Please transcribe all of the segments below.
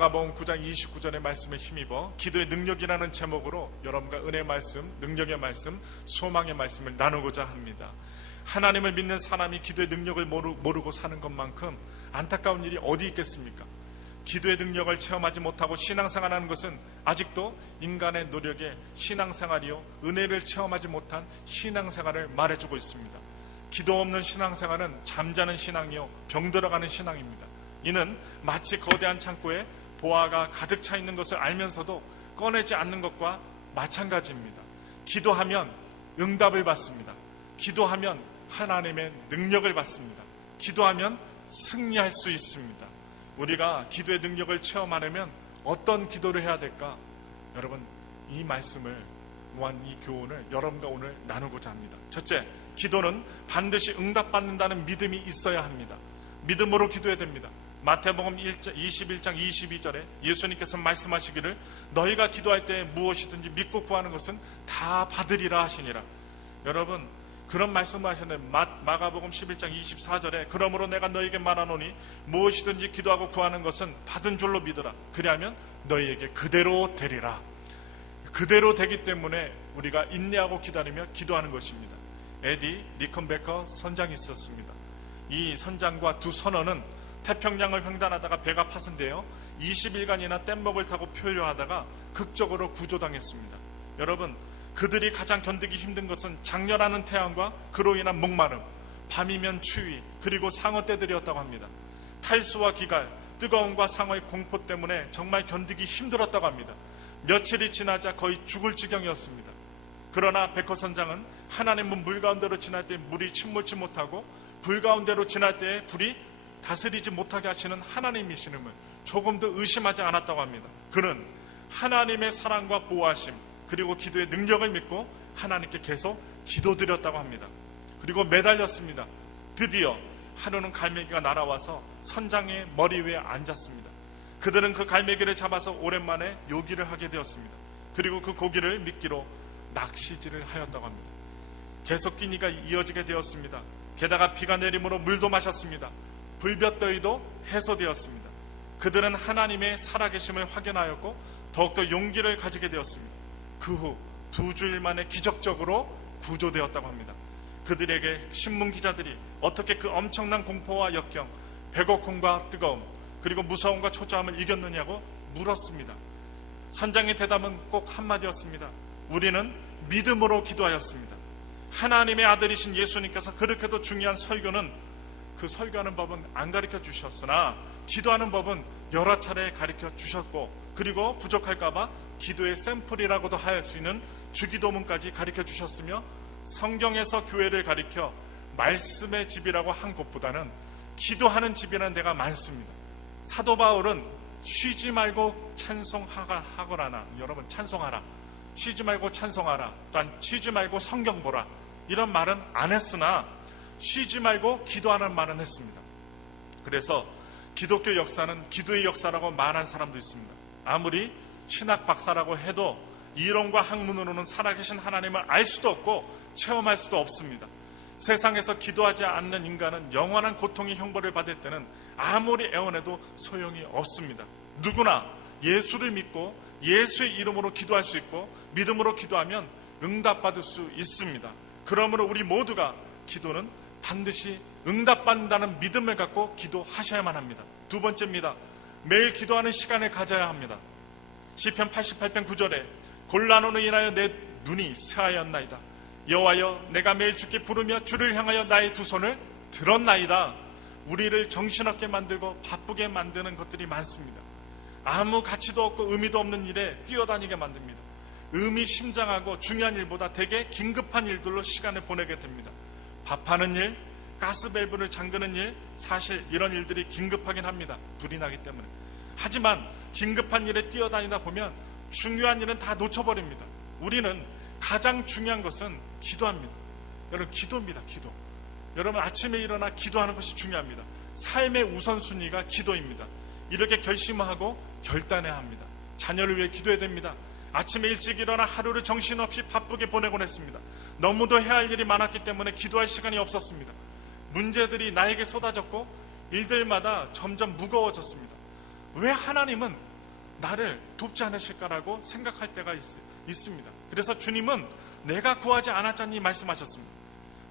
마가복음 9장 29절의 말씀에 힘입어 기도의 능력이라는 제목으로 여러분과 은혜의 말씀, 능력의 말씀, 소망의 말씀을 나누고자 합니다. 하나님을 믿는 사람이 기도의 능력을 모르고 사는 것만큼 안타까운 일이 어디 있겠습니까? 기도의 능력을 체험하지 못하고 신앙생활하는 것은 아직도 인간의 노력에 신앙생활이요 은혜를 체험하지 못한 신앙생활을 말해주고 있습니다. 기도 없는 신앙생활은 잠자는 신앙이요 병들어가는 신앙입니다. 이는 마치 거대한 창고에 보화가 가득 차 있는 것을 알면서도 꺼내지 않는 것과 마찬가지입니다. 기도하면 응답을 받습니다. 기도하면 하나님의 능력을 받습니다. 기도하면 승리할 수 있습니다. 우리가 기도의 능력을 체험하려면 어떤 기도를 해야 될까? 여러분, 이 말씀을 모한 이 교훈을 여러분과 오늘 나누고자 합니다. 첫째, 기도는 반드시 응답받는다는 믿음이 있어야 합니다. 믿음으로 기도해야 됩니다. 마태복음 21장 22절에 예수님께서 말씀하시기를 너희가 기도할 때 무엇이든지 믿고 구하는 것은 다 받으리라 하시니라. 여러분, 그런 말씀을 하셨는데 마가복음 11장 24절에 그러므로 내가 너희에게 말하노니 무엇이든지 기도하고 구하는 것은 받은 줄로 믿으라. 그리하면 너희에게 그대로 되리라. 그대로 되기 때문에 우리가 인내하고 기다리며 기도하는 것입니다. 에디 리컨베커 선장이 있었습니다. 이 선장과 두 선원은 태평양을 횡단하다가 배가 파손되어 20일간이나 뗏목을 타고 표류하다가 극적으로 구조당했습니다. 여러분, 그들이 가장 견디기 힘든 것은 장렬하는 태양과 그로 인한 목마름, 밤이면 추위, 그리고 상어 떼들이었다고 합니다. 탈수와 기갈, 뜨거움과 상어의 공포 때문에 정말 견디기 힘들었다고 합니다. 며칠이 지나자 거의 죽을 지경이었습니다. 그러나 베커 선장은 하나님은 물 가운데로 지날 때 물이 침몰치 못하고 불 가운데로 지날 때 불이 다스리지 못하게 하시는 하나님이시는 걸 조금도 의심하지 않았다고 합니다. 그는 하나님의 사랑과 보호하심 그리고 기도의 능력을 믿고 하나님께 계속 기도드렸다고 합니다. 그리고 매달렸습니다. 드디어 하루는 갈매기가 날아와서 선장의 머리 위에 앉았습니다. 그들은 그 갈매기를 잡아서 오랜만에 요기를 하게 되었습니다. 그리고 그 고기를 미끼로 낚시질을 하였다고 합니다. 계속 끼니가 이어지게 되었습니다. 게다가 비가 내림으로 물도 마셨습니다. 불볕더위도 해소되었습니다. 그들은 하나님의 살아계심을 확인하였고 더욱더 용기를 가지게 되었습니다. 그 후 2주일 만에 기적적으로 구조되었다고 합니다. 그들에게 신문기자들이 어떻게 그 엄청난 공포와 역경, 배고픔과 뜨거움, 그리고 무서움과 초조함을 이겼느냐고 물었습니다. 선장의 대답은 꼭 한마디였습니다. 우리는 믿음으로 기도하였습니다. 하나님의 아들이신 예수님께서 그렇게도 중요한 설교는 그 설교하는 법은 안 가르쳐 주셨으나 기도하는 법은 여러 차례 가르쳐 주셨고 그리고 부족할까봐 기도의 샘플이라고도 할 수 있는 주기도문까지 가르쳐 주셨으며 성경에서 교회를 가르쳐 말씀의 집이라고 한 곳보다는 기도하는 집이라는 데가 많습니다. 사도 바울은 쉬지 말고 찬송하거라나 여러분 찬송하라, 쉬지 말고 찬송하라, 또한 쉬지 말고 성경 보라 이런 말은 안 했으나 쉬지 말고 기도하는 말은 했습니다. 그래서 기독교 역사는 기도의 역사라고 말한 사람도 있습니다. 아무리 신학 박사라고 해도 이론과 학문으로는 살아계신 하나님을 알 수도 없고 체험할 수도 없습니다. 세상에서 기도하지 않는 인간은 영원한 고통의 형벌을 받을 때는 아무리 애원해도 소용이 없습니다. 누구나 예수를 믿고 예수의 이름으로 기도할 수 있고 믿음으로 기도하면 응답받을 수 있습니다. 그러므로 우리 모두가 기도는 반드시 응답받는다는 믿음을 갖고 기도하셔야만 합니다. 두 번째입니다. 매일 기도하는 시간을 가져야 합니다. 시편 88편 9절에 곤란으로 인하여 내 눈이 새하였나이다. 여호와여 내가 매일 주께 부르며 주를 향하여 나의 두 손을 들었나이다. 우리를 정신없게 만들고 바쁘게 만드는 것들이 많습니다. 아무 가치도 없고 의미도 없는 일에 뛰어다니게 만듭니다. 의미심장하고 중요한 일보다 되게 긴급한 일들로 시간을 보내게 됩니다. 밥하는 일, 가스밸브를 잠그는 일, 사실 이런 일들이 긴급하긴 합니다. 불이 나기 때문에. 하지만 긴급한 일에 뛰어다니다 보면 중요한 일은 다 놓쳐버립니다. 우리는 가장 중요한 것은 기도합니다. 여러분 기도입니다. 기도. 여러분 아침에 일어나 기도하는 것이 중요합니다. 삶의 우선순위가 기도입니다. 이렇게 결심하고 결단해야 합니다. 자녀를 위해 기도해야 됩니다. 아침에 일찍 일어나 하루를 정신없이 바쁘게 보내곤 했습니다. 너무도 해야 할 일이 많았기 때문에 기도할 시간이 없었습니다. 문제들이 나에게 쏟아졌고 일들마다 점점 무거워졌습니다. 왜 하나님은 나를 돕지 않으실까라고 생각할 때가 있습니다. 그래서 주님은 내가 구하지 않았잖니 말씀하셨습니다.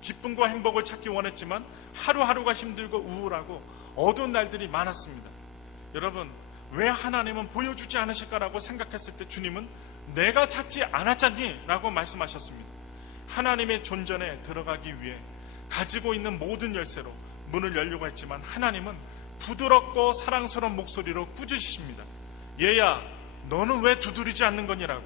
기쁨과 행복을 찾기 원했지만 하루하루가 힘들고 우울하고 어두운 날들이 많았습니다. 여러분, 왜 하나님은 보여주지 않으실까라고 생각했을 때 주님은 내가 찾지 않았잖니 라고 말씀하셨습니다. 하나님의 존전에 들어가기 위해 가지고 있는 모든 열쇠로 문을 열려고 했지만 하나님은 부드럽고 사랑스러운 목소리로 꾸짖으십니다. 얘야, 너는 왜 두드리지 않는 거니라고.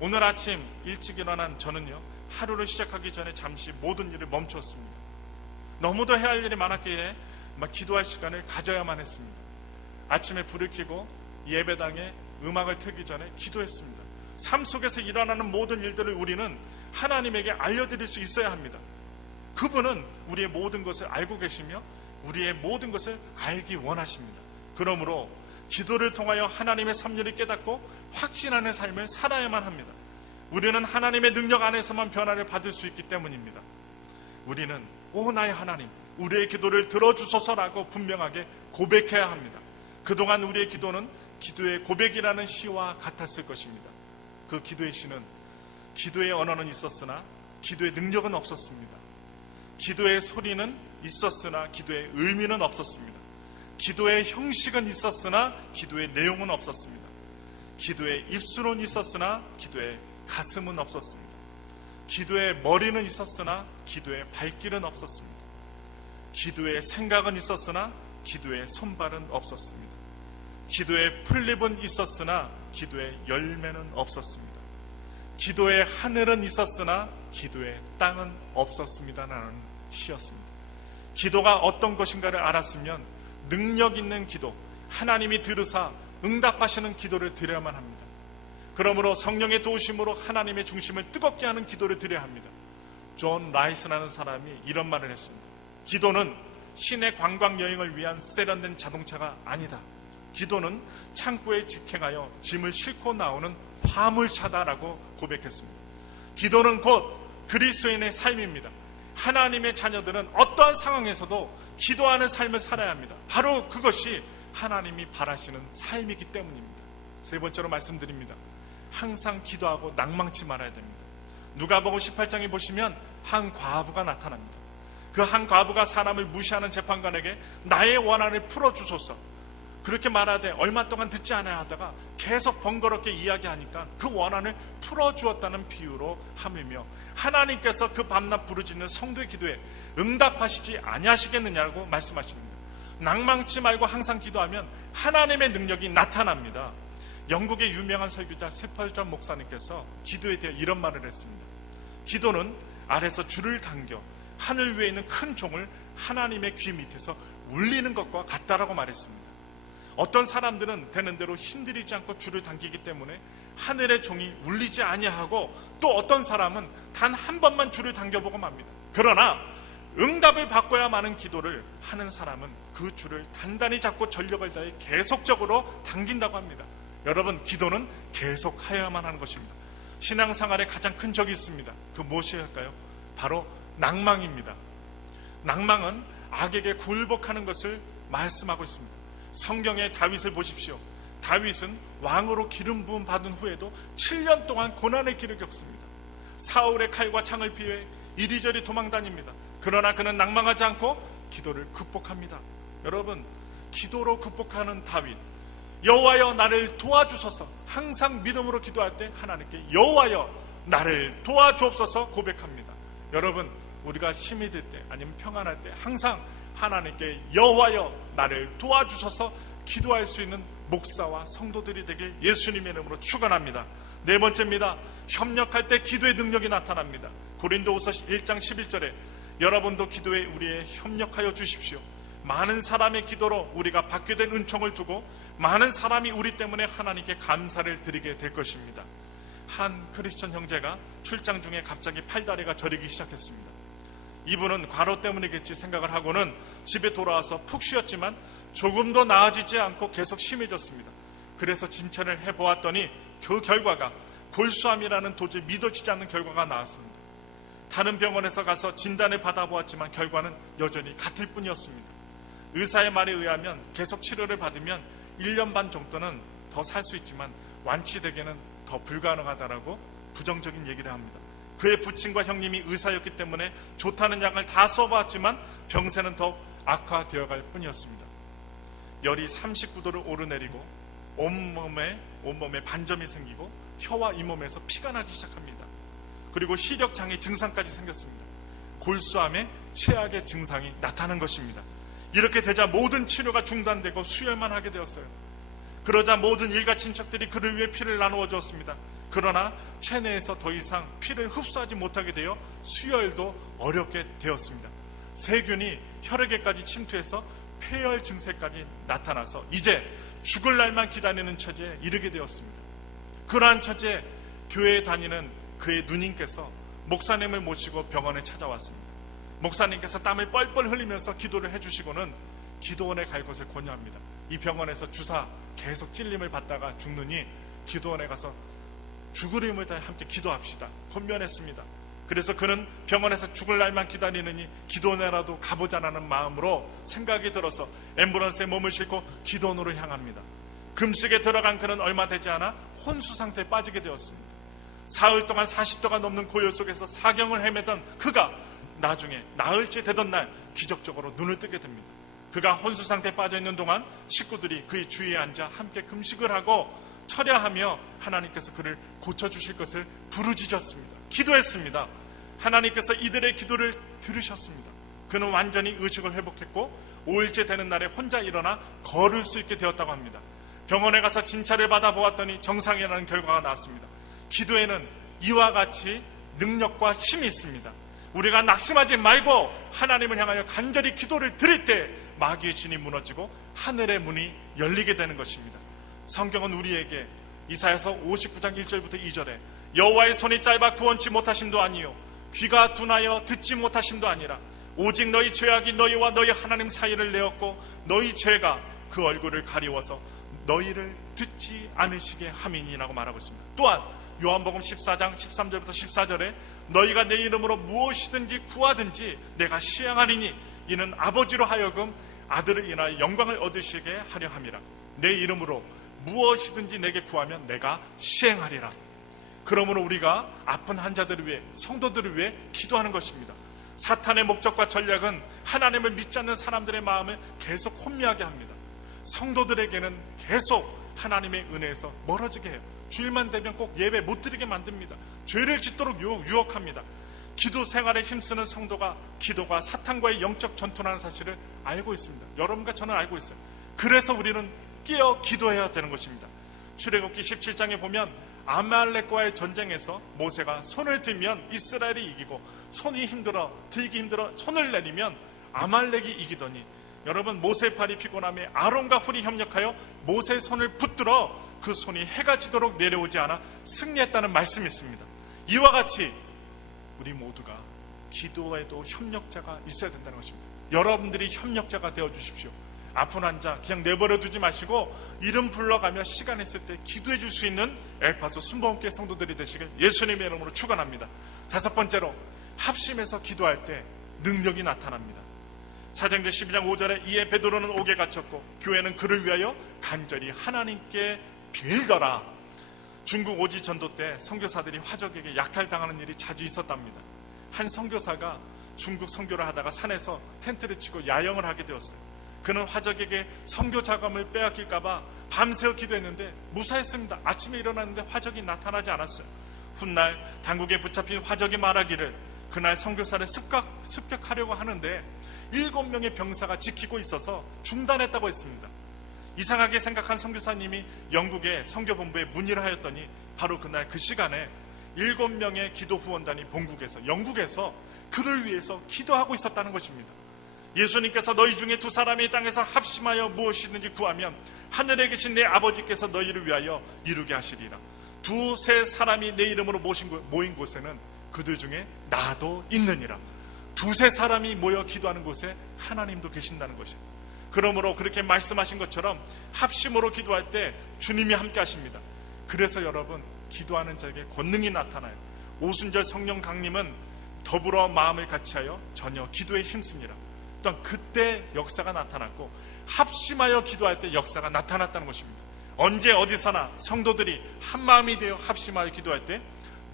오늘 아침 일찍 일어난 저는요, 하루를 시작하기 전에 잠시 모든 일을 멈췄습니다. 너무도 해야 할 일이 많았기에 기도할 시간을 가져야만 했습니다. 아침에 불을 켜고 예배당에 음악을 틀기 전에 기도했습니다. 삶 속에서 일어나는 모든 일들을 우리는 하나님에게 알려드릴 수 있어야 합니다. 그분은 우리의 모든 것을 알고 계시며 우리의 모든 것을 알기 원하십니다. 그러므로 기도를 통하여 하나님의 섭리를 깨닫고 확신하는 삶을 살아야만 합니다. 우리는 하나님의 능력 안에서만 변화를 받을 수 있기 때문입니다. 우리는 오 나의 하나님, 우리의 기도를 들어주소서라고 분명하게 고백해야 합니다. 그동안 우리의 기도는 기도의 고백이라는 시와 같았을 것입니다. 그 기도의 시는 기도의 언어는 있었으나 기도의 능력은 없었습니다. 기도의 소리는 있었으나 기도의 의미는 없었습니다. 기도의 형식은 있었으나 기도의 내용은 없었습니다. 기도의 입술은 있었으나 기도의 가슴은 없었습니다. 기도의 머리는 있었으나 기도의 발길은 없었습니다. 기도의 생각은 있었으나 기도의 손발은 없었습니다. 기도의 풀잎은 있었으나 기도의 열매는 없었습니다. 기도의 하늘은 있었으나 기도의 땅은 없었습니다라는 시였습니다. 기도가 어떤 것인가를 알았으면 능력 있는 기도, 하나님이 들으사 응답하시는 기도를 드려야만 합니다. 그러므로 성령의 도우심으로 하나님의 중심을 뜨겁게 하는 기도를 드려야 합니다. 존 라이스라는 사람이 이런 말을 했습니다. 기도는 시내 관광 여행을 위한 세련된 자동차가 아니다. 기도는 창고에 직행하여 짐을 싣고 나오는 화물차다라고 고백했습니다. 기도는 곧 그리스도인의 삶입니다. 하나님의 자녀들은 어떠한 상황에서도 기도하는 삶을 살아야 합니다. 바로 그것이 하나님이 바라시는 삶이기 때문입니다. 세 번째로 말씀드립니다. 항상 기도하고 낭망치 말아야 됩니다. 누가복음 18장에 보시면 한 과부가 나타납니다. 그 한 과부가 사람을 무시하는 재판관에게 나의 원한을 풀어주소서 그렇게 말하되 얼마 동안 듣지 않아야 하다가 계속 번거롭게 이야기하니까 그 원한을 풀어주었다는 비유로 함이며 하나님께서 그 밤낮 부르짖는 성도의 기도에 응답하시지 아니하시겠느냐고 말씀하십니다. 낭망치 말고 항상 기도하면 하나님의 능력이 나타납니다. 영국의 유명한 설교자 스펄전 목사님께서 기도에 대해 이런 말을 했습니다. 기도는 아래서 줄을 당겨 하늘 위에 있는 큰 종을 하나님의 귀 밑에서 울리는 것과 같다라고 말했습니다. 어떤 사람들은 되는 대로 힘들이지 않고 줄을 당기기 때문에 하늘의 종이 울리지 아니하고 또 어떤 사람은 단 한 번만 줄을 당겨보고 맙니다. 그러나 응답을 받고야 마는 기도를 하는 사람은 그 줄을 단단히 잡고 전력을 다해 계속적으로 당긴다고 합니다. 여러분, 기도는 계속하여야만 하는 것입니다. 신앙생활에 가장 큰 적이 있습니다. 그 무엇일까요? 바로 낭망입니다. 낭망은 악에게 굴복하는 것을 말씀하고 있습니다. 성경의 다윗을 보십시오. 다윗은 왕으로 기름 부음 받은 후에도 7년 동안 고난의 길을 겪습니다. 사울의 칼과 창을 피해 이리저리 도망다닙니다. 그러나 그는 낭망하지 않고 기도를 극복합니다. 여러분, 기도로 극복하는 다윗, 여호와여 나를 도와주소서, 항상 믿음으로 기도할 때 하나님께 여호와여 나를 도와주옵소서 고백합니다. 여러분, 우리가 힘이 들 때 아니면 평안할 때 항상 하나님께 여호와여 나를 도와주소서 기도할 수 있는 목사와 성도들이 되길 예수님의 이름으로 축원합니다. 네 번째입니다. 협력할 때 기도의 능력이 나타납니다. 고린도후서 1장 11절에 여러분도 기도에 우리에 협력하여 주십시오. 많은 사람의 기도로 우리가 받게 된 은총을 두고 많은 사람이 우리 때문에 하나님께 감사를 드리게 될 것입니다. 한 크리스천 형제가 출장 중에 갑자기 팔다리가 저리기 시작했습니다. 이분은 과로 때문이겠지 생각을 하고는 집에 돌아와서 푹 쉬었지만 조금도 나아지지 않고 계속 심해졌습니다. 그래서 진찰을 해보았더니 그 결과가 골수암이라는 도저히 믿어지지 않는 결과가 나왔습니다. 다른 병원에서 가서 진단을 받아보았지만 결과는 여전히 같을 뿐이었습니다. 의사의 말에 의하면 계속 치료를 받으면 1년 반 정도는 더 살 수 있지만 완치되기는 더 불가능하다라고 부정적인 얘기를 합니다. 그의 부친과 형님이 의사였기 때문에 좋다는 약을 다 써봤지만 병세는 더 악화되어 갈 뿐이었습니다. 열이 39도를 오르내리고 온몸에 반점이 생기고 혀와 잇몸에서 피가 나기 시작합니다. 그리고 시력장애 증상까지 생겼습니다. 골수암의 최악의 증상이 나타난 것입니다. 이렇게 되자 모든 치료가 중단되고 수혈만 하게 되었어요. 그러자 모든 일가 친척들이 그를 위해 피를 나누어 주었습니다. 그러나 체내에서 더 이상 피를 흡수하지 못하게 되어 수혈도 어렵게 되었습니다. 세균이 혈액에까지 침투해서 폐열 증세까지 나타나서 이제 죽을 날만 기다리는 처지에 이르게 되었습니다. 그러한 처지에 교회에 다니는 그의 누님께서 목사님을 모시고 병원에 찾아왔습니다. 목사님께서 땀을 뻘뻘 흘리면서 기도를 해주시고는 기도원에 갈 것을 권유합니다. 이 병원에서 주사 계속 찔림을 받다가 죽느니 기도원에 가서 죽을 힘을 다해 함께 기도합시다 권면했습니다. 그래서 그는 병원에서 죽을 날만 기다리느니 기도원에라도 가보자라는 마음으로 생각이 들어서 앰뷸런스에 몸을 싣고 기도원으로 향합니다. 금식에 들어간 그는 얼마 되지 않아 혼수 상태에 빠지게 되었습니다. 사흘 동안 40도가 넘는 고열 속에서 사경을 헤매던 그가 나중에 나흘째 되던 날 기적적으로 눈을 뜨게 됩니다. 그가 혼수 상태에 빠져있는 동안 식구들이 그의 주위에 앉아 함께 금식을 하고 철야하며 하나님께서 그를 고쳐주실 것을 부르짖었습니다. 기도했습니다. 하나님께서 이들의 기도를 들으셨습니다. 그는 완전히 의식을 회복했고 5일째 되는 날에 혼자 일어나 걸을 수 있게 되었다고 합니다. 병원에 가서 진찰을 받아보았더니 정상이라는 결과가 나왔습니다. 기도에는 이와 같이 능력과 힘이 있습니다. 우리가 낙심하지 말고 하나님을 향하여 간절히 기도를 드릴 때 마귀의 진이 무너지고 하늘의 문이 열리게 되는 것입니다. 성경은 우리에게 이사야서 59장 1절부터 2절에 여호와의 손이 짧아 구원치 못하심도 아니요 귀가 둔하여 듣지 못하심도 아니라 오직 너희 죄악이 너희와 너희 하나님 사이를 내었고 너희 죄가 그 얼굴을 가리워서 너희를 듣지 않으시게 함이니라고 말하고 있습니다. 또한 요한복음 14장 13절부터 14절에 너희가 내 이름으로 무엇이든지 구하든지 내가 시행하리니 이는 아버지로 하여금 아들을 인하여 영광을 얻으시게 하려 함이라. 내 이름으로 무엇이든지 내게 구하면 내가 시행하리라. 그러므로 우리가 아픈 환자들을 위해 성도들을 위해 기도하는 것입니다. 사탄의 목적과 전략은 하나님을 믿지 않는 사람들의 마음을 계속 혼미하게 합니다. 성도들에게는 계속 하나님의 은혜에서 멀어지게 해요. 주일만 되면 꼭 예배 못 드리게 만듭니다. 죄를 짓도록 유혹합니다. 기도 생활에 힘쓰는 성도가 기도가 사탄과의 영적 전투라는 사실을 알고 있습니다. 여러분과 저는 알고 있어요. 그래서 우리는 깨어 기도해야 되는 것입니다. 출애굽기 17장에 보면 아말렉과의 전쟁에서 모세가 손을 들면 이스라엘이 이기고 손이 힘들어 들기 힘들어 손을 내리면 아말렉이 이기더니 여러분 모세의 팔이 피곤함에 아론과 훌이 협력하여 모세의 손을 붙들어 그 손이 해가 지도록 내려오지 않아 승리했다는 말씀이 있습니다. 이와 같이 우리 모두가 기도에도 협력자가 있어야 된다는 것입니다. 여러분들이 협력자가 되어주십시오. 아픈 환자 그냥 내버려 두지 마시고 이름 불러가며 시간 있을 때 기도해 줄 수 있는 엘파소 순복음교회 성도들이 되시길 예수님의 이름으로 축원합니다. 다섯 번째로 합심해서 기도할 때 능력이 나타납니다. 사도행전 12장 5절에 이에 베드로는 옥에 갇혔고 교회는 그를 위하여 간절히 하나님께 빌더라. 중국 오지 전도 때 선교사들이 화적에게 약탈당하는 일이 자주 있었답니다. 한 선교사가 중국 선교를 하다가 산에서 텐트를 치고 야영을 하게 되었어요. 그는 화적에게 선교 자금을 빼앗길까봐 밤새워 기도했는데 무사했습니다. 아침에 일어났는데 화적이 나타나지 않았어요. 훗날 당국에 붙잡힌 화적이 말하기를 그날 선교사를 습격하려고 하는데 7명의 병사가 지키고 있어서 중단했다고 했습니다. 이상하게 생각한 선교사님이 영국의 선교본부에 문의를 하였더니 바로 그날 그 시간에 7명의 기도 후원단이 본국에서 영국에서 그를 위해서 기도하고 있었다는 것입니다. 예수님께서 너희 중에 두 사람이 이 땅에서 합심하여 무엇이든지 구하면 하늘에 계신 내 아버지께서 너희를 위하여 이루게 하시리라. 두세 사람이 내 이름으로 모인 곳에는 그들 중에 나도 있느니라. 두세 사람이 모여 기도하는 곳에 하나님도 계신다는 것이에요. 그러므로 그렇게 말씀하신 것처럼 합심으로 기도할 때 주님이 함께 하십니다. 그래서 여러분 기도하는 자에게 권능이 나타나요. 오순절 성령 강림은 더불어 마음을 같이하여 전혀 기도에 힘씁니다. 또한 그때 역사가 나타났고 합심하여 기도할 때 역사가 나타났다는 것입니다. 언제 어디서나 성도들이 한마음이 되어 합심하여 기도할 때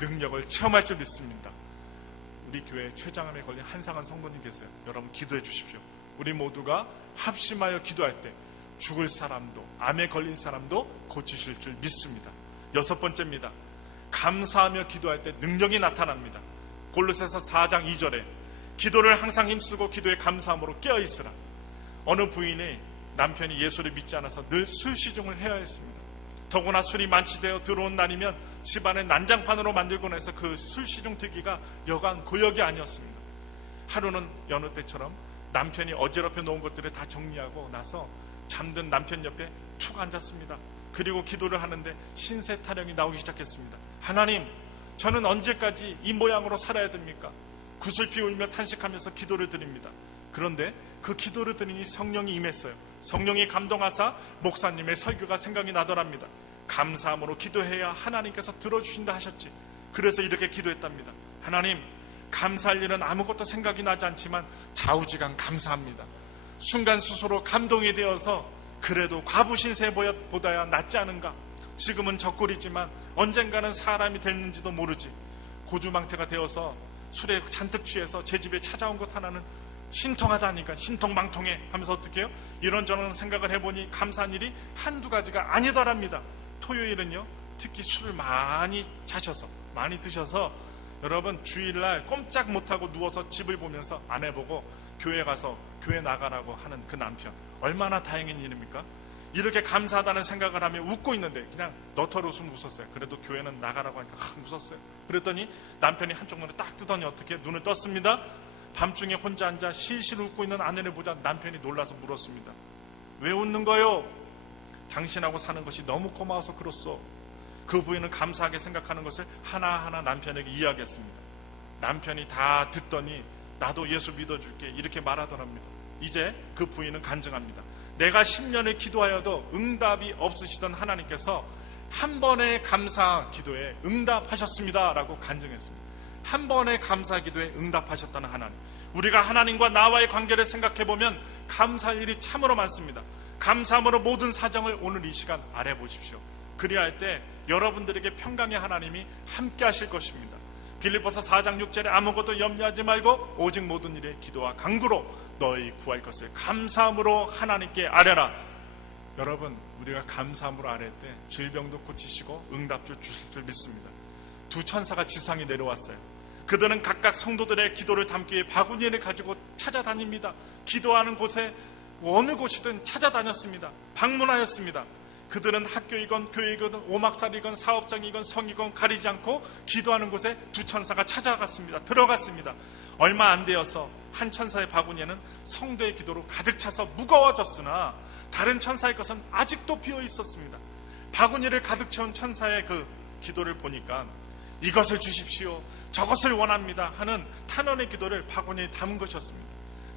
능력을 체험할 줄 믿습니다. 우리 교회 췌장암에 걸린 한상한 성도님 계세요. 여러분 기도해 주십시오. 우리 모두가 합심하여 기도할 때 죽을 사람도 암에 걸린 사람도 고치실 줄 믿습니다. 6번째입니다. 감사하며 기도할 때 능력이 나타납니다. 골로새서 4장 2절에 기도를 항상 힘쓰고 기도에 감사함으로 깨어있으라. 어느 부인이 남편이 예수를 믿지 않아서 늘 술시중을 해야 했습니다. 더구나 술이 만취되어 들어온 날이면 집안을 난장판으로 만들곤 해서 그 술시중 들기가 여간 고역이 아니었습니다. 하루는 여느 때처럼 남편이 어지럽혀 놓은 것들을 다 정리하고 나서 잠든 남편 옆에 툭 앉았습니다. 그리고 기도를 하는데 신세 타령이 나오기 시작했습니다. 하나님, 저는 언제까지 이 모양으로 살아야 됩니까? 구슬피 울며 탄식하면서 기도를 드립니다. 그런데 그 기도를 드리니 성령이 임했어요. 성령이 감동하사 목사님의 설교가 생각이 나더랍니다. 감사함으로 기도해야 하나님께서 들어주신다 하셨지. 그래서 이렇게 기도했답니다. 하나님, 감사할 일은 아무것도 생각이 나지 않지만 좌우지간 감사합니다. 순간 스스로 감동이 되어서 그래도 과부신세보다야 낫지 않은가. 지금은 적골이지만 언젠가는 사람이 됐는지도 모르지. 고주망태가 되어서 술에 잔뜩 취해서 제 집에 찾아온 것 하나는 신통하다니까 신통망통해 하면서 어떻게 해요? 이런저런 생각을 해보니 감사한 일이 한두 가지가 아니더랍니다. 토요일은요, 특히 술을 많이 자셔서 많이 드셔서 여러분 주일날 꼼짝 못하고 누워서 집을 보면서 아내 보고 교회 가서 교회 나가라고 하는 그 남편, 얼마나 다행인 일입니까? 이렇게 감사하다는 생각을 하며 웃고 있는데 그냥 너털 웃음 웃었어요. 그래도 교회는 나가라고 하니까 웃었어요. 그랬더니 남편이 한쪽 눈을 딱 뜨더니 어떻게 눈을 떴습니다. 밤중에 혼자 앉아 실실 웃고 있는 아내를 보자 남편이 놀라서 물었습니다. 왜 웃는 거요? 당신하고 사는 것이 너무 고마워서 그렇소. 그 부인은 감사하게 생각하는 것을 하나하나 남편에게 이야기했습니다. 남편이 다 듣더니 나도 예수 믿어줄게 이렇게 말하더랍니다. 이제 그 부인은 간증합니다. 내가 10년을 기도하여도 응답이 없으시던 하나님께서 한 번의 감사 기도에 응답하셨습니다 라고 간증했습니다. 한 번의 감사 기도에 응답하셨다는 하나님. 우리가 하나님과 나와의 관계를 생각해보면 감사할 일이 참으로 많습니다. 감사함으로 모든 사정을 오늘 이 시간 알아보십시오. 그리할 때 여러분들에게 평강의 하나님이 함께 하실 것입니다. 빌립보서 4장 6절에 아무것도 염려하지 말고 오직 모든 일에 기도와 간구로 너희 구할 것을 감사함으로 하나님께 아뢰라. 여러분, 우리가 감사함으로 아뢰 때 질병도 고치시고 응답도 주실 줄 믿습니다. 두 천사가 지상에 내려왔어요. 그들은 각각 성도들의 기도를 담기 위해 바구니를 가지고 찾아다닙니다. 기도하는 곳에 어느 곳이든 찾아다녔습니다. 방문하였습니다. 그들은 학교이건 교회이건 오막살이건 사업장이건 성이건 가리지 않고 기도하는 곳에 두 천사가 찾아갔습니다. 들어갔습니다. 얼마 안 되어서 한 천사의 바구니에는 성도의 기도로 가득 차서 무거워졌으나 다른 천사의 것은 아직도 비어 있었습니다. 바구니를 가득 채운 천사의 그 기도를 보니까 이것을 주십시오, 저것을 원합니다 하는 탄원의 기도를 바구니에 담은 것이었습니다.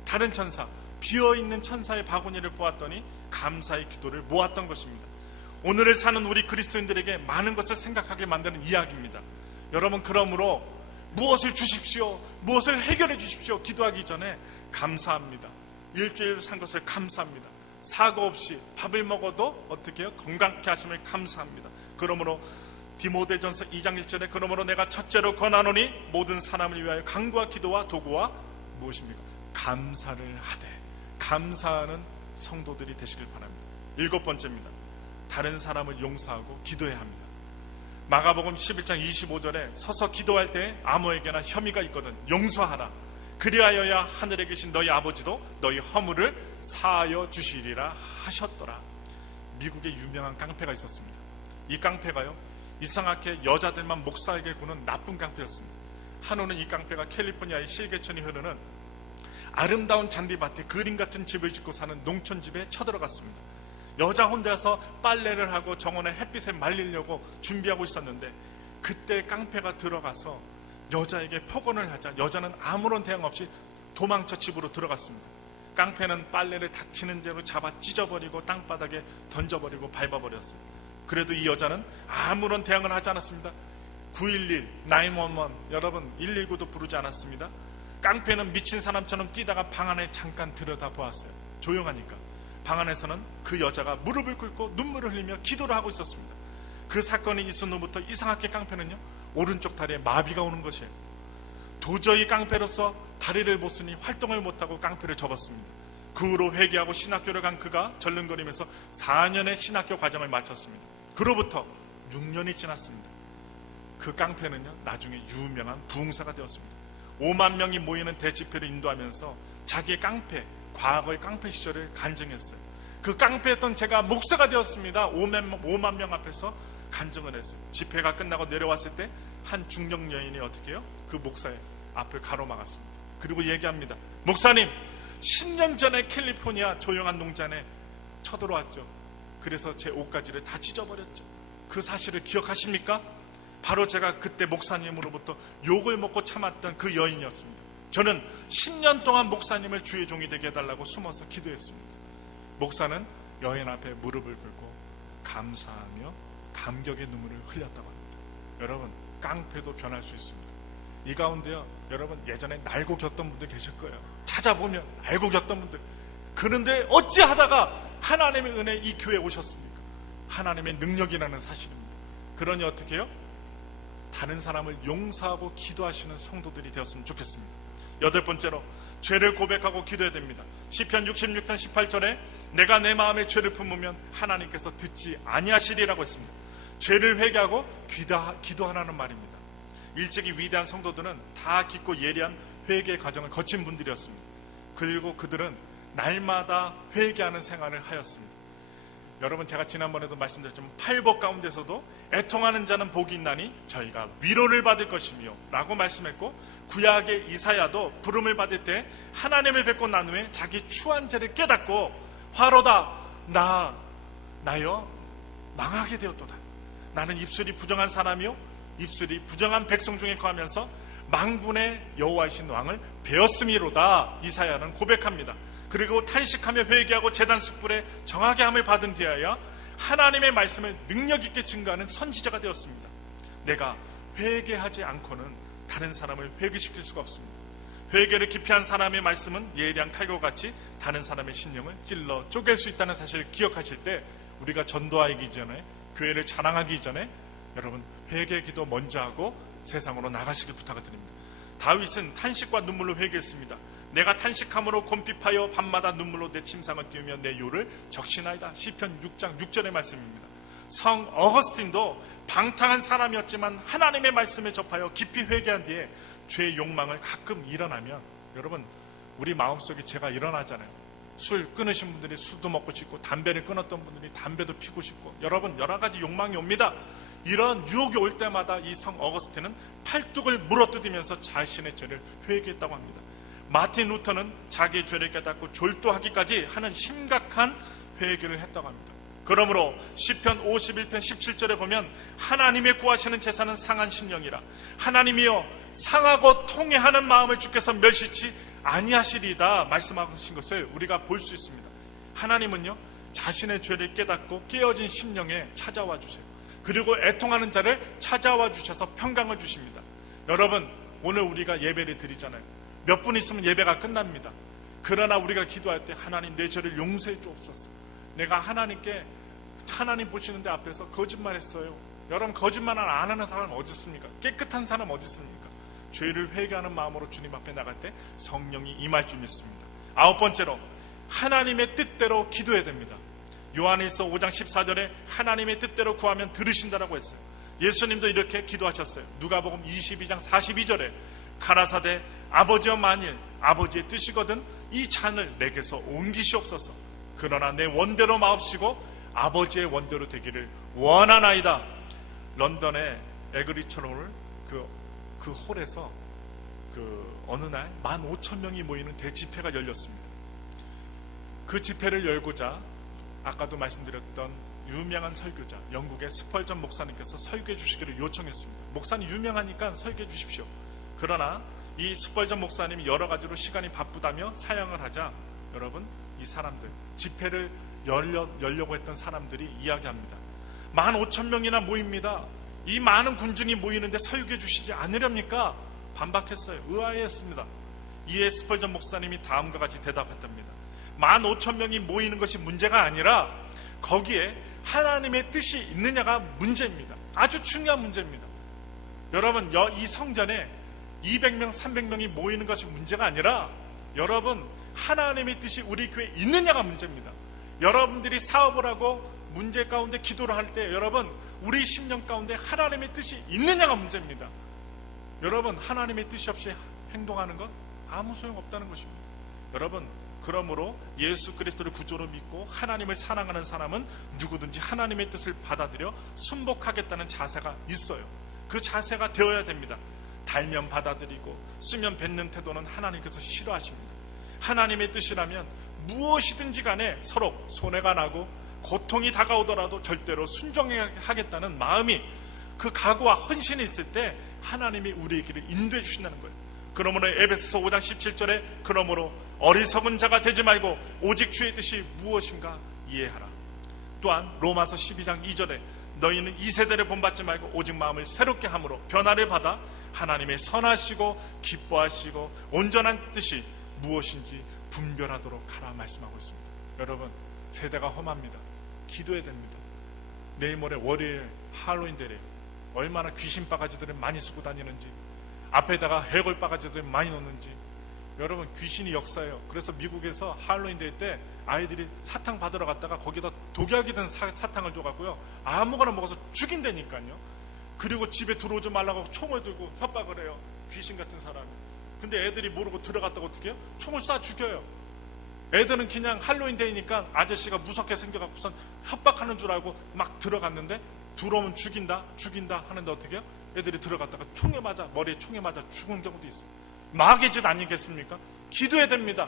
다른 천사, 비어있는 천사의 바구니를 보았더니 감사의 기도를 모았던 것입니다. 오늘을 사는 우리 그리스도인들에게 많은 것을 생각하게 만드는 이야기입니다. 여러분, 그러므로 무엇을 주십시오, 무엇을 해결해 주십시오 기도하기 전에 감사합니다. 일주일 산 것을 감사합니다. 사고 없이 밥을 먹어도 어떻게 해요? 건강케 하심을 감사합니다. 그러므로 디모데전서 2장 1절에 그러므로 내가 첫째로 권하노니 모든 사람을 위하여 간구와 기도와 도구와 무엇입니까? 감사를 하되. 감사하는 성도들이 되시길 바랍니다. 7번째입니다. 다른 사람을 용서하고 기도해야 합니다. 마가복음 11장 25절에 서서 기도할 때 아무에게나 혐의가 있거든 용서하라. 그리하여야 하늘에 계신 너희 아버지도 너희 허물을 사하여 주시리라 하셨더라. 미국에 유명한 깡패가 있었습니다. 이 깡패가요, 이상하게 여자들만 목살게 구는 나쁜 깡패였습니다. 한우는 이 깡패가 캘리포니아의 실개천이 흐르는 아름다운 잔디밭에 그림 같은 집을 짓고 사는 농촌집에 쳐들어갔습니다. 여자 혼자서 빨래를 하고 정원의 햇빛에 말리려고 준비하고 있었는데 그때 깡패가 들어가서 여자에게 폭언을 하자 여자는 아무런 대응 없이 도망쳐 집으로 들어갔습니다. 깡패는 빨래를 닥치는 대로 잡아 찢어버리고 땅바닥에 던져버리고 밟아버렸어요. 그래도 이 여자는 아무런 대응을 하지 않았습니다. 911, 911, 여러분 119도 부르지 않았습니다. 깡패는 미친 사람처럼 뛰다가 방 안에 잠깐 들여다보았어요. 조용하니까. 방 안에서는 그 여자가 무릎을 꿇고 눈물을 흘리며 기도를 하고 있었습니다. 그 사건이 있은 후부터 이상하게 깡패는요, 오른쪽 다리에 마비가 오는 것이에요. 도저히 깡패로서 다리를 못 쓰니 활동을 못하고 깡패를 접었습니다. 그 후로 회개하고 신학교를 간 그가 절름거리면서 4년의 신학교 과정을 마쳤습니다. 그로부터 6년이 지났습니다. 그 깡패는요, 나중에 유명한 부흥사가 되었습니다. 5만 명이 모이는 대집회를 인도하면서 자기의 과거의 깡패 시절을 간증했어요. 그 깡패였던 제가 목사가 되었습니다. 5만 명 앞에서 간증을 했어요. 집회가 끝나고 내려왔을 때 한 중년 여인이 어떻게 해요? 그 목사의 앞을 가로막았습니다. 그리고 얘기합니다. 목사님, 10년 전에 캘리포니아 조용한 농장에 쳐들어왔죠. 그래서 제 옷가지를 다 찢어버렸죠. 그 사실을 기억하십니까? 바로 제가 그때 목사님으로부터 욕을 먹고 참았던 그 여인이었습니다. 저는 10년 동안 목사님을 주의 종이 되게 해달라고 숨어서 기도했습니다. 목사는 여인 앞에 무릎을 꿇고 감사하며 감격의 눈물을 흘렸다고 합니다. 여러분, 깡패도 변할 수 있습니다. 이 가운데요, 여러분 예전에 날고 겪던 분들 계실 거예요. 찾아보면 날고 겪던 분들. 그런데 어찌하다가 하나님의 은혜 이 교회에 오셨습니까? 하나님의 능력이라는 사실입니다. 그러니 어떻게 해요? 다른 사람을 용서하고 기도하시는 성도들이 되었으면 좋겠습니다. 8번째로 죄를 고백하고 기도해야 됩니다. 시편 66편 18절에 내가 내 마음에 죄를 품으면 하나님께서 듣지 아니하시리라고 했습니다. 죄를 회개하고 기도하라는 말입니다. 일찍이 위대한 성도들은 다 깊고 예리한 회개의 과정을 거친 분들이었습니다. 그리고 그들은 날마다 회개하는 생활을 하였습니다. 여러분, 제가 지난번에도 말씀드렸지만 팔복 가운데서도 애통하는 자는 복이 있나니 저희가 위로를 받을 것이며 라고 말씀했고, 구약의 이사야도 부름을 받을 때 하나님을 뵙고 난 후에 자기 추한 죄를 깨닫고 화로다 나여 망하게 되었도다. 나는 입술이 부정한 사람이요 입술이 부정한 백성 중에 거하면서 망군의 여호와이신 왕을 배웠음이로다. 이사야는 고백합니다. 그리고 탄식하며 회개하고 제단 숯불에 정하게 함을 받은 뒤에야 하나님의 말씀을 능력 있게 증거하는 선지자가 되었습니다. 내가 회개하지 않고는 다른 사람을 회개시킬 수가 없습니다. 회개를 기피한 사람의 말씀은 예리한 칼과 같이 다른 사람의 심령을 찔러 쪼갤 수 있다는 사실을 기억하실 때, 우리가 전도하기 전에, 교회를 자랑하기 전에 여러분 회개 기도 먼저 하고 세상으로 나가시길 부탁을 드립니다. 다윗은 탄식과 눈물로 회개했습니다. 내가 탄식함으로 곰핍하여 밤마다 눈물로 내 침상을 띄우며 내 요를 적시나이다. 시편 6장 6절의 말씀입니다. 성 어거스틴도 방탕한 사람이었지만 하나님의 말씀에 접하여 깊이 회개한 뒤에 죄의 욕망을 가끔 일어나면, 여러분 우리 마음속에 죄가 일어나잖아요. 술 끊으신 분들이 술도 먹고 싶고, 담배를 끊었던 분들이 담배도 피고 싶고, 여러분 여러 가지 욕망이 옵니다. 이런 유혹이 올 때마다 이 성 어거스틴은 팔뚝을 물어뜯으면서 자신의 죄를 회개했다고 합니다. 마틴 루터는 자기의 죄를 깨닫고 졸도하기까지 하는 심각한 회개를 했다고 합니다. 그러므로 시편 51편 17절에 보면 하나님의 구하시는 제사는 상한 심령이라, 하나님이여 상하고 통회하는 마음을 주께서 멸시치 아니하시리다 말씀하신 것을 우리가 볼 수 있습니다. 하나님은요, 자신의 죄를 깨닫고 깨어진 심령에 찾아와 주세요. 그리고 애통하는 자를 찾아와 주셔서 평강을 주십니다. 여러분, 오늘 우리가 예배를 드리잖아요. 몇 분 있으면 예배가 끝납니다. 그러나 우리가 기도할 때 하나님 내 죄를 용서해 주옵소서. 내가 하나님 보시는데 앞에서 거짓말했어요. 여러분, 거짓말 안 하는 사람은 어디 있습니까? 깨끗한 사람 어디 있습니까? 죄를 회개하는 마음으로 주님 앞에 나갈 때 성령이 임할 줄 믿습니다. 9번째로 하나님의 뜻대로 기도해야 됩니다. 요한일서 5장 14절에 하나님의 뜻대로 구하면 들으신다라고 했어요. 예수님도 이렇게 기도하셨어요. 누가복음 22장 42절에 가라사대 아버지여, 만일 아버지의 뜻이거든 이 잔을 내게서 옮기시옵소서. 그러나 내 원대로 마옵시고 아버지의 원대로 되기를 원하나이다. 런던의 에그리처홀 그 홀에서 어느 날 15,000명이 모이는 대집회가 열렸습니다. 그 집회를 열고자 아까도 말씀드렸던 유명한 설교자 영국의 스펄전 목사님께서 설교해 주시기를 요청했습니다. 목사님 유명하니까 설교해 주십시오. 그러나 이 스펄전 목사님이 여러 가지로 시간이 바쁘다며 사양을 하자, 여러분 이 사람들, 집회를 열려고 했던 사람들이 이야기합니다. 15,000명이나 모입니다. 이 많은 군중이 모이는데 설교해 주시지 않으렵니까? 반박했어요. 의아해했습니다. 이에 스펄전 목사님이 다음과 같이 대답했답니다. 15,000명이 모이는 것이 문제가 아니라 거기에 하나님의 뜻이 있느냐가 문제입니다. 아주 중요한 문제입니다. 여러분, 이 성전에 200명, 300명이 모이는 것이 문제가 아니라 여러분, 하나님의 뜻이 우리 교회에 있느냐가 문제입니다. 여러분들이 사업을 하고 문제 가운데 기도를 할 때 여러분, 우리 심령 가운데 하나님의 뜻이 있느냐가 문제입니다. 여러분, 하나님의 뜻이 없이 행동하는 건 아무 소용없다는 것입니다. 여러분, 그러므로 예수 그리스도를 구주로 믿고 하나님을 사랑하는 사람은 누구든지 하나님의 뜻을 받아들여 순복하겠다는 자세가 있어요. 그 자세가 되어야 됩니다. 달면 받아들이고 쓰면 뱉는 태도는 하나님께서 싫어하십니다. 하나님의 뜻이라면 무엇이든지 간에 서로 손해가 나고 고통이 다가오더라도 절대로 순종하겠다는 마음이, 그 각오와 헌신이 있을 때 하나님이 우리의 길을 인도해 주신다는 거예요. 그러므로 에베소서 5장 17절에 그러므로 어리석은 자가 되지 말고 오직 주의 뜻이 무엇인가 이해하라. 또한 로마서 12장 2절에 너희는 이 세대를 본받지 말고 오직 마음을 새롭게 함으로 변화를 받아 하나님의 선하시고 기뻐하시고 온전한 뜻이 무엇인지 분별하도록 하라 말씀하고 있습니다. 여러분, 세대가 험합니다. 기도해야 됩니다. 내일 모레 월요일 할로윈데이에 얼마나 귀신 바가지들을 많이 쓰고 다니는지, 앞에다가 해골 바가지들을 많이 놓는지. 여러분, 귀신이 역사예요. 그래서 미국에서 할로윈데이 때 아이들이 사탕 받으러 갔다가 거기다 독약이 든 사탕을 줘갖고요, 아무거나 먹어서 죽인다니까요. 그리고 집에 들어오지 말라고 총을 들고 협박을 해요. 귀신 같은 사람이. 근데 애들이 모르고 들어갔다고 어떻게 해요? 총을 쏴 죽여요. 애들은 그냥 할로윈데이니까 아저씨가 무섭게 생겨갖고선 협박하는 줄 알고 막 들어갔는데, 들어오면 죽인다 하는데 어떻게 해요? 애들이 들어갔다가 총에 맞아, 머리에 총에 맞아 죽은 경우도 있어요. 마귀의 짓 아니겠습니까? 기도해야 됩니다.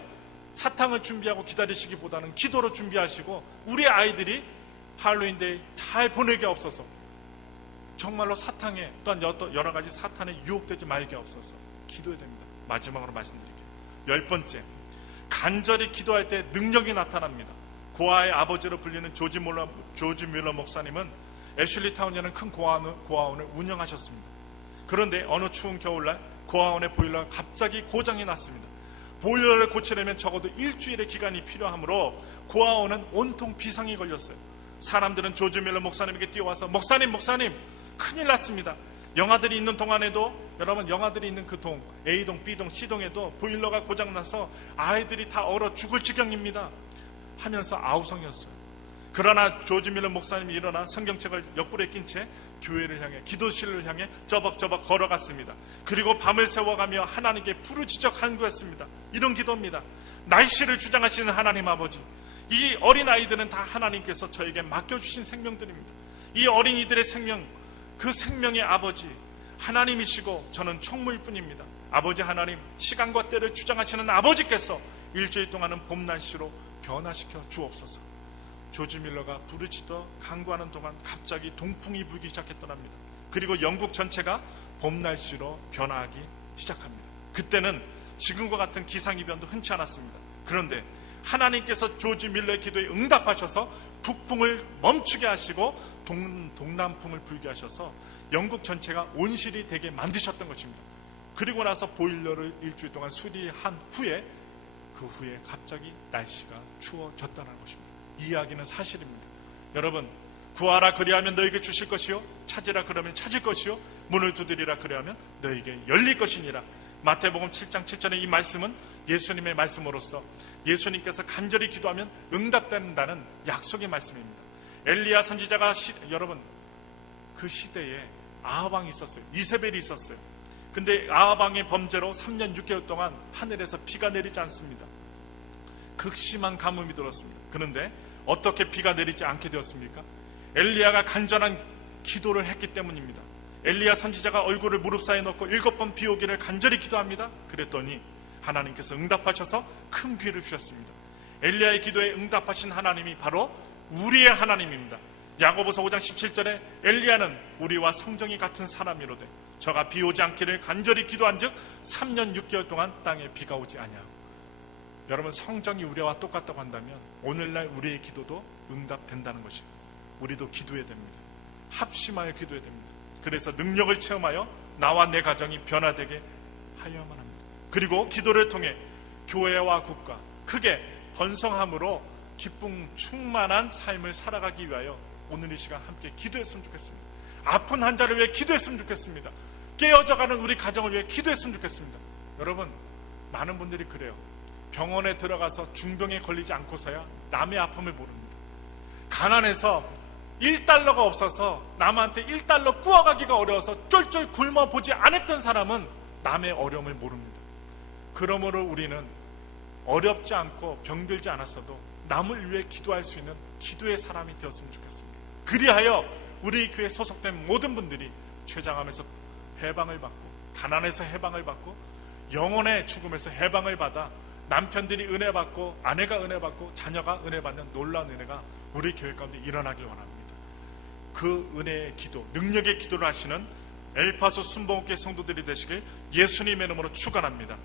사탕을 준비하고 기다리시기보다는 기도로 준비하시고 우리 아이들이 할로윈데이 잘 보내게 없어서, 정말로 사탕에 또한 여러 가지 사탄에 유혹되지 말게 없어서 기도해야 됩니다. 마지막으로 말씀드릴게요. 10번째, 간절히 기도할 때 능력이 나타납니다. 고아의 아버지로 불리는 조지 뮬러 목사님은 애슐리 타운이라는 큰 고아원을 운영하셨습니다. 그런데 어느 추운 겨울날 고아원의 보일러가 갑자기 고장이 났습니다. 보일러를 고치려면 적어도 일주일의 기간이 필요하므로 고아원은 온통 비상이 걸렸어요. 사람들은 조지 뮬러 목사님에게 뛰어와서 목사님 큰일 났습니다. 영아들이 있는 동안에도, 여러분, 영아들이 있는 그 동, A동, B동, C동에도 보일러가 고장나서 아이들이 다 얼어 죽을 지경입니다 하면서 아우성이었어요. 그러나 조지 뮬러 목사님이 일어나 성경책을 옆구리에 낀 채 교회를 향해, 기도실을 향해 저벅저벅 걸어갔습니다. 그리고 밤을 새워가며 하나님께 부르짖어 간구했습니다. 이런 기도입니다. 날씨를 주장하시는 하나님 아버지, 이 어린아이들은 다 하나님께서 저에게 맡겨주신 생명들입니다. 이 어린이들의 생명, 그 생명의 아버지 하나님이시고 저는 총무일 뿐입니다. 아버지 하나님, 시간과 때를 주장하시는 아버지께서 일주일 동안은 봄날씨로 변화시켜 주옵소서. 조지 뮬러가 부르짖어 간구하는 동안 갑자기 동풍이 불기 시작했더랍니다. 그리고 영국 전체가 봄날씨로 변화하기 시작합니다. 그때는 지금과 같은 기상이변도 흔치 않았습니다. 그런데 하나님께서 조지 뮬러의 기도에 응답하셔서 북풍을 멈추게 하시고 동남풍을 불게 하셔서 영국 전체가 온실이 되게 만드셨던 것입니다. 그리고 나서 보일러를 일주일 동안 수리한 후에, 그 후에 갑자기 날씨가 추워졌다는 것입니다. 이 이야기는 사실입니다. 여러분, 구하라 그리하면 너에게 주실 것이요, 찾으라 그러면 찾을 것이요, 문을 두드리라 그리하면 너에게 열릴 것이니라. 마태복음 7장 7절의 이 말씀은 예수님의 말씀으로서 예수님께서 간절히 기도하면 응답된다는 약속의 말씀입니다. 엘리야 선지자가 여러분, 그 시대에 아합왕이 있었어요. 이세벨이 있었어요. 근데 아합왕의 범죄로 3년 6개월 동안 하늘에서 비가 내리지 않습니다. 극심한 가뭄이 들었습니다. 그런데 어떻게 비가 내리지 않게 되었습니까? 엘리야가 간절한 기도를 했기 때문입니다. 엘리야 선지자가 얼굴을 무릎 사이에 넣고 7번 비 오기를 간절히 기도합니다. 그랬더니 하나님께서 응답하셔서 큰 비를 주셨습니다. 엘리야의 기도에 응답하신 하나님이 바로 우리의 하나님입니다. 야고보서 5장 17절에 엘리야는 우리와 성정이 같은 사람이로되 저가 비 오지 않기를 간절히 기도한 즉 3년 6개월 동안 땅에 비가 오지 아니하고. 여러분, 성정이 우리와 똑같다고 한다면 오늘날 우리의 기도도 응답된다는 것입니다. 우리도 기도해야 됩니다. 합심하여 기도해야 됩니다. 그래서 능력을 체험하여 나와 내 가정이 변화되게 하여야만 합니다. 그리고 기도를 통해 교회와 국가, 크게 번성함으로 기쁨 충만한 삶을 살아가기 위하여 오늘 이 시간 함께 기도했으면 좋겠습니다. 아픈 환자를 위해 기도했으면 좋겠습니다. 깨어져가는 우리 가정을 위해 기도했으면 좋겠습니다. 여러분, 많은 분들이 그래요. 병원에 들어가서 중병에 걸리지 않고서야 남의 아픔을 모릅니다. 가난해서 1달러가 없어서 남한테 1달러 구워가기가 어려워서 쫄쫄 굶어보지 않았던 사람은 남의 어려움을 모릅니다. 그러므로 우리는 어렵지 않고 병들지 않았어도 남을 위해 기도할 수 있는 기도의 사람이 되었으면 좋겠습니다. 그리하여 우리 교회에 소속된 모든 분들이 췌장암에서 해방을 받고, 가난에서 해방을 받고, 영혼의 죽음에서 해방을 받아 남편들이 은혜 받고, 아내가 은혜 받고, 자녀가 은혜 받는 놀라운 은혜가 우리 교회 가운데 일어나길 원합니다. 그 은혜의 기도, 능력의 기도를 하시는 엘파소 순복음교회 성도들이 되시길 예수님의 이름으로 축원합니다.